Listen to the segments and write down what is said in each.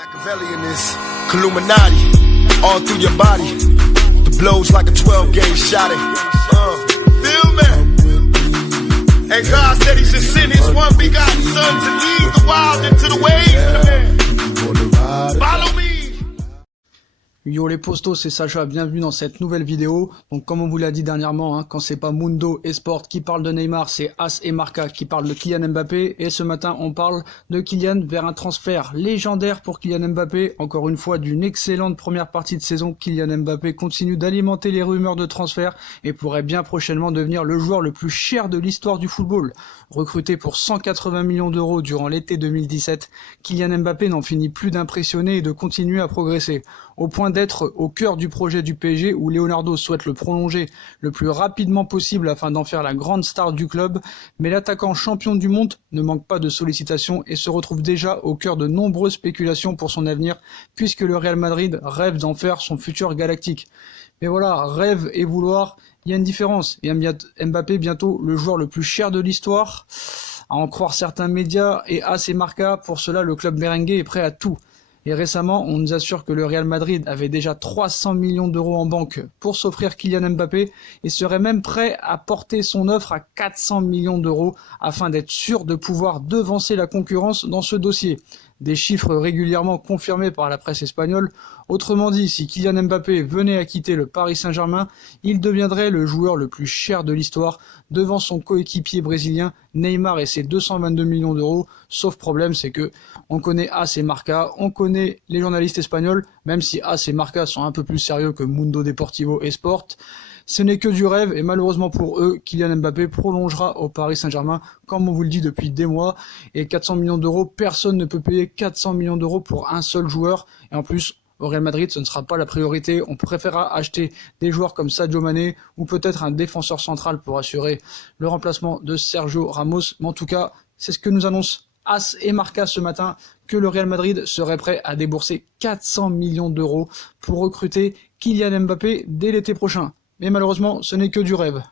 Machiavelli in this Illuminati, all through your body. The blows like a 12-gauge shot. Feel me? And God said He should send His one begotten Son to lead the wild into the waves. Follow me. Yo les postos, c'est Sacha, bienvenue dans cette nouvelle vidéo. Donc comme on vous l'a dit dernièrement, quand c'est pas Mundo Esport qui parle de Neymar, c'est As et Marca qui parle de Kylian Mbappé. Et ce matin, on parle de Kylian vers un transfert légendaire pour Kylian Mbappé. Encore une fois, d'une excellente première partie de saison, Kylian Mbappé continue d'alimenter les rumeurs de transfert et pourrait bien prochainement devenir le joueur le plus cher de l'histoire du football. Recruté pour 180 millions d'euros durant l'été 2017, Kylian Mbappé n'en finit plus d'impressionner et de continuer à progresser, au point d'être au cœur du projet du PSG où Leonardo souhaite le prolonger le plus rapidement possible afin d'en faire la grande star du club, mais l'attaquant champion du monde ne manque pas de sollicitations et se retrouve déjà au cœur de nombreuses spéculations pour son avenir puisque le Real Madrid rêve d'en faire son futur galactique. Mais voilà, rêve et vouloir, il y a une différence. Et Mbappé bientôt le joueur le plus cher de l'histoire, à en croire certains médias et As et Marca, pour cela le club merengue est prêt à tout. Et récemment, on nous assure que le Real Madrid avait déjà 300 millions d'euros en banque pour s'offrir Kylian Mbappé et serait même prêt à porter son offre à 400 millions d'euros afin d'être sûr de pouvoir devancer la concurrence dans ce dossier. Des chiffres régulièrement confirmés par la presse espagnole. Autrement dit, si Kylian Mbappé venait à quitter le Paris Saint-Germain, il deviendrait le joueur le plus cher de l'histoire, devant son coéquipier brésilien Neymar et ses 222 millions d'euros. Sauf problème, c'est que on connaît As et Marca, on connaît les journalistes espagnols, même si As et Marca sont un peu plus sérieux que Mundo Deportivo et Sport. Ce n'est que du rêve et malheureusement pour eux, Kylian Mbappé prolongera au Paris Saint-Germain, comme on vous le dit depuis des mois. Et 400 millions d'euros, personne ne peut payer 400 millions d'euros pour un seul joueur. Et en plus, au Real Madrid, ce ne sera pas la priorité. On préférera acheter des joueurs comme Sadio Mané ou peut-être un défenseur central pour assurer le remplacement de Sergio Ramos. Mais en tout cas, c'est ce que nous annonce As et Marca ce matin, que le Real Madrid serait prêt à débourser 400 millions d'euros pour recruter Kylian Mbappé dès l'été prochain. Mais malheureusement, ce n'est que du rêve.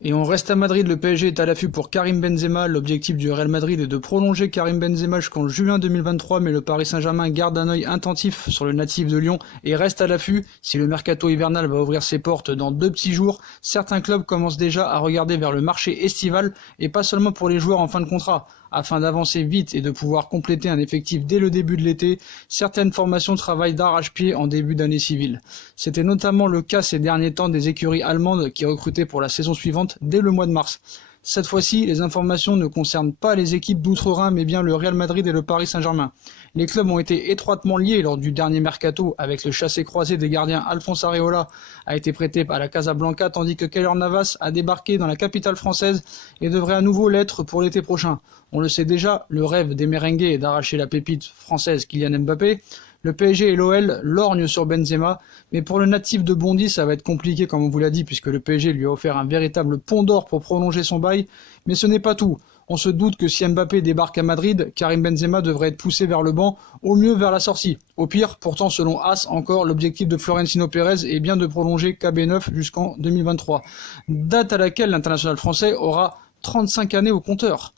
Et on reste à Madrid, le PSG est à l'affût pour Karim Benzema. L'objectif du Real Madrid est de prolonger Karim Benzema jusqu'en juin 2023, mais le Paris Saint-Germain garde un œil attentif sur le natif de Lyon et reste à l'affût. Si le mercato hivernal va ouvrir ses portes dans 2 petits jours, certains clubs commencent déjà à regarder vers le marché estival et pas seulement pour les joueurs en fin de contrat. Afin d'avancer vite et de pouvoir compléter un effectif dès le début de l'été, certaines formations travaillent d'arrache-pied en début d'année civile. C'était notamment le cas ces derniers temps des écuries allemandes qui recrutaient pour la saison suivante dès le mois de mars. Cette fois-ci, les informations ne concernent pas les équipes d'outre-Rhin, mais bien le Real Madrid et le Paris Saint-Germain. Les clubs ont été étroitement liés lors du dernier mercato, avec le chassé-croisé des gardiens Alphonse Areola a été prêté à la Casablanca, tandis que Keylor Navas a débarqué dans la capitale française et devrait à nouveau l'être pour l'été prochain. On le sait déjà, le rêve des merengues est d'arracher la pépite française Kylian Mbappé. Le PSG et l'OL lorgnent sur Benzema, mais pour le natif de Bondy, ça va être compliqué comme on vous l'a dit, puisque le PSG lui a offert un véritable pont d'or pour prolonger son bail. Mais ce n'est pas tout. On se doute que si Mbappé débarque à Madrid, Karim Benzema devrait être poussé vers le banc, au mieux vers la sortie. Au pire, pourtant selon As encore, l'objectif de Florentino Pérez est bien de prolonger KB9 jusqu'en 2023, date à laquelle l'international français aura 35 années au compteur.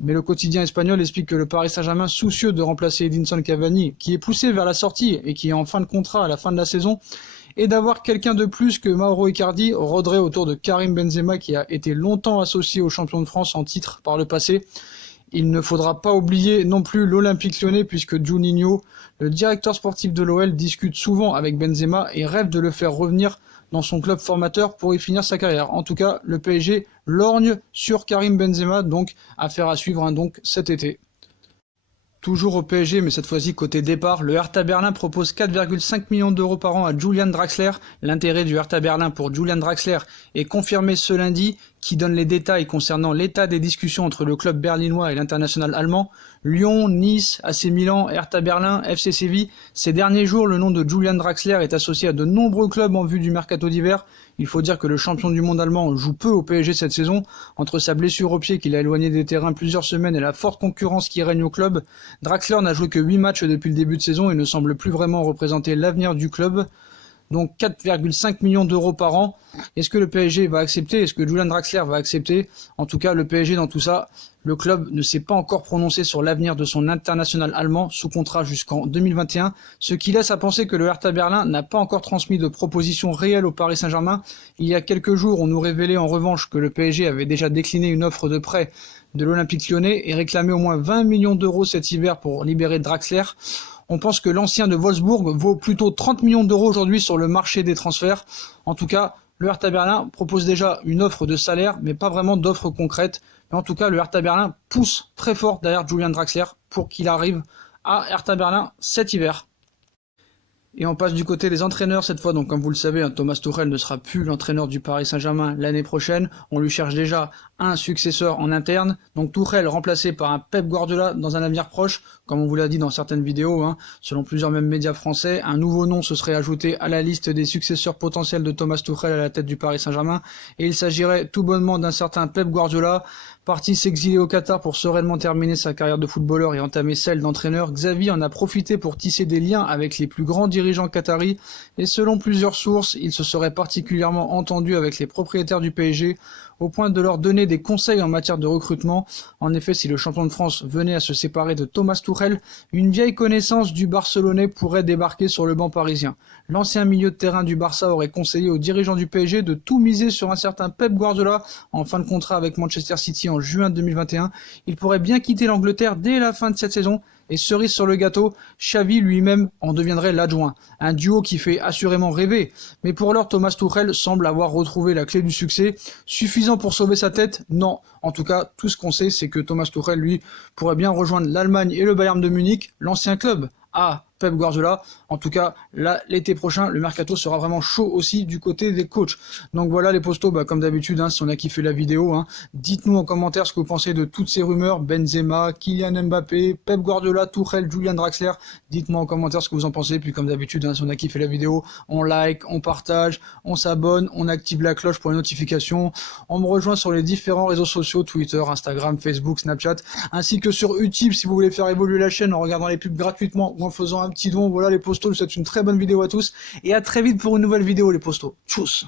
Mais le quotidien espagnol explique que le Paris Saint-Germain, soucieux de remplacer Edinson Cavani, qui est poussé vers la sortie et qui est en fin de contrat à la fin de la saison, et d'avoir quelqu'un de plus que Mauro Icardi, rôderait autour de Karim Benzema qui a été longtemps associé au champion de France en titre par le passé. Il ne faudra pas oublier non plus l'Olympique Lyonnais puisque Juninho, le directeur sportif de l'OL, discute souvent avec Benzema et rêve de le faire revenir dans son club formateur pour y finir sa carrière. En tout cas, le PSG lorgne sur Karim Benzema, donc affaire à suivre donc cet été. Toujours au PSG, mais cette fois-ci côté départ, le Hertha Berlin propose 4,5 millions d'euros par an à Julian Draxler. L'intérêt du Hertha Berlin pour Julian Draxler est confirmé ce lundi, qui donne les détails concernant l'état des discussions entre le club berlinois et l'international allemand. Lyon, Nice, AC Milan, Hertha Berlin, FC Séville. Ces derniers jours, le nom de Julian Draxler est associé à de nombreux clubs en vue du mercato d'hiver. Il faut dire que le champion du monde allemand joue peu au PSG cette saison. Entre sa blessure au pied qui l'a éloigné des terrains plusieurs semaines et la forte concurrence qui règne au club, Draxler n'a joué que 8 matchs depuis le début de saison et ne semble plus vraiment représenter l'avenir du club. donc 4,5 millions d'euros par an. Est-ce que le PSG va accepter? Est-ce que Julian Draxler va accepter? En tout cas, le PSG dans tout ça, le club ne s'est pas encore prononcé sur l'avenir de son international allemand sous contrat jusqu'en 2021, ce qui laisse à penser que le Hertha Berlin n'a pas encore transmis de proposition réelle au Paris Saint-Germain. Il y a quelques jours, on nous révélait en revanche que le PSG avait déjà décliné une offre de prêt de l'Olympique Lyonnais et réclamé au moins 20 millions d'euros cet hiver pour libérer Draxler. On pense que l'ancien de Wolfsburg vaut plutôt 30 millions d'euros aujourd'hui sur le marché des transferts. En tout cas, le Hertha Berlin propose déjà une offre de salaire, mais pas vraiment d'offre concrète. Mais en tout cas, le Hertha Berlin pousse très fort derrière Julian Draxler pour qu'il arrive à Hertha Berlin cet hiver. Et on passe du côté des entraîneurs cette fois. Donc comme vous le savez, Thomas Tuchel ne sera plus l'entraîneur du Paris Saint-Germain l'année prochaine. On lui cherche déjà un successeur en interne. Donc Tuchel remplacé par un Pep Guardiola dans un avenir proche, comme on vous l'a dit dans certaines vidéos, selon plusieurs mêmes médias français. Un nouveau nom se serait ajouté à la liste des successeurs potentiels de Thomas Tuchel à la tête du Paris Saint-Germain. Et il s'agirait tout bonnement d'un certain Pep Guardiola, parti s'exiler au Qatar pour sereinement terminer sa carrière de footballeur et entamer celle d'entraîneur. Xavi en a profité pour tisser des liens avec les plus grands dirigeants qataris et selon plusieurs sources, il se serait particulièrement entendu avec les propriétaires du PSG au point de leur donner des conseils en matière de recrutement. En effet, si le champion de France venait à se séparer de Thomas Tuchel, une vieille connaissance du Barcelonais pourrait débarquer sur le banc parisien. L'ancien milieu de terrain du Barça aurait conseillé aux dirigeants du PSG de tout miser sur un certain Pep Guardiola en fin de contrat avec Manchester City en juin 2021. Il pourrait bien quitter l'Angleterre dès la fin de cette saison. Et cerise sur le gâteau, Xavi lui-même en deviendrait l'adjoint. Un duo qui fait assurément rêver. Mais pour l'heure, Thomas Tuchel semble avoir retrouvé la clé du succès. Suffisant pour sauver sa tête? Non. En tout cas, tout ce qu'on sait, c'est que Thomas Tuchel, lui, pourrait bien rejoindre l'Allemagne et le Bayern de Munich, l'ancien club. Pep Guardiola. En tout cas, là, l'été prochain, le mercato sera vraiment chaud aussi du côté des coachs. Donc voilà les postos, comme d'habitude, si on a kiffé la vidéo, dites-nous en commentaire ce que vous pensez de toutes ces rumeurs, Benzema, Kylian Mbappé, Pep Guardiola, Tuchel, Julian Draxler. Dites-moi en commentaire ce que vous en pensez. Puis comme d'habitude, si on a kiffé la vidéo, on like, on partage, on s'abonne, on active la cloche pour les notifications. On me rejoint sur les différents réseaux sociaux, Twitter, Instagram, Facebook, Snapchat, ainsi que sur Utip si vous voulez faire évoluer la chaîne en regardant les pubs gratuitement ou en faisant un petit don. Voilà les postos, je vous souhaite une très bonne vidéo à tous et à très vite pour une nouvelle vidéo les postos. Tchuss.